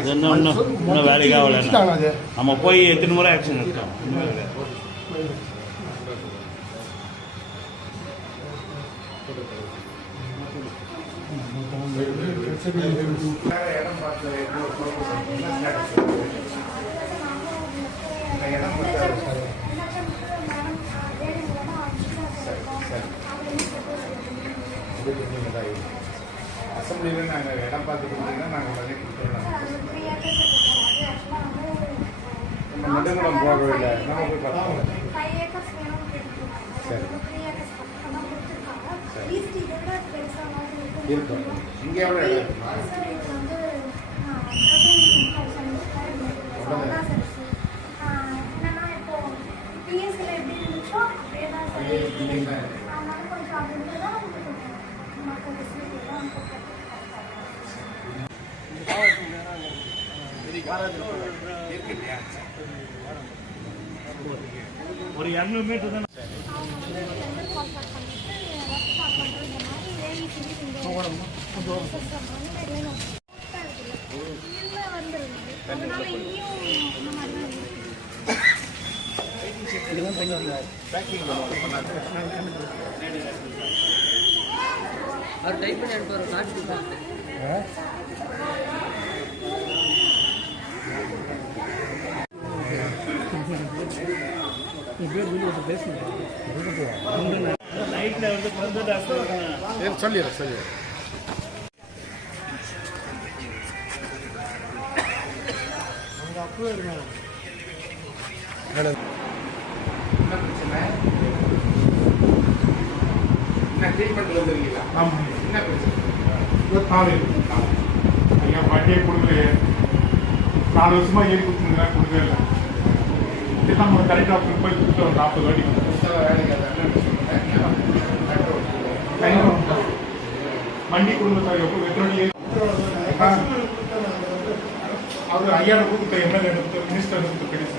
அது இன்னும் வேலைக்கு ஆகலை. நம்ம போய் எத்தனை முறை ஆக்ஷன் எடுத்தோம். அசம்பிளியில் நாங்கள் இடம் பார்த்து கொடுத்தீங்கன்னா நாங்கள் பண்ணி கொடுத்துருவோம். நம்ம நெடுங்குளம் போகவில்லை, நம்ம போய் பார்த்தோம். சரி இருக்கும். இங்கே எவ்வளோ இடம் இருக்குமா? ஒரு 200 மீட்டர் தான். டைப் பண்ணி அனுப்புற காட்டு நைட்ல வந்து சொல்லிடுறேன். என்ன பிரச்சனை? என்ன ட்ரீட்மெண்ட் வந்துருக்கீங்களா? ஆமாம். என்ன பிரச்சனை? ஐயா வட்டியை கொடுக்கலையே, 4 வருஷமா ஏறி கொடுத்துருந்தா கொடுக்கவே இல்லை. நம்ம கரெக்ட் டாக்டர் போய் கொடுத்து 40 வாட்டி வண்டி கொடுங்க சார். எப்போ வெற்றோடி அவர் 5000 கொடுத்த எம்எல்ஏ மினிஸ்டர் கிடையாது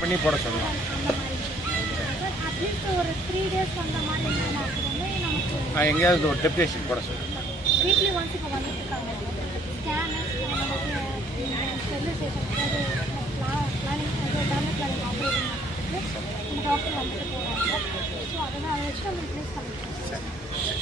பண்ணி போட சொல்லலாம். எங்கேயாவது ஒரு டெப்டேஷன் போட சொல்லுங்கள். டாக்டர் வந்துட்டு போவாங்க. ஸோ அதனால் அதை வச்சு நம்ம ரிப்ளேஸ் பண்ணிக்கலாம்.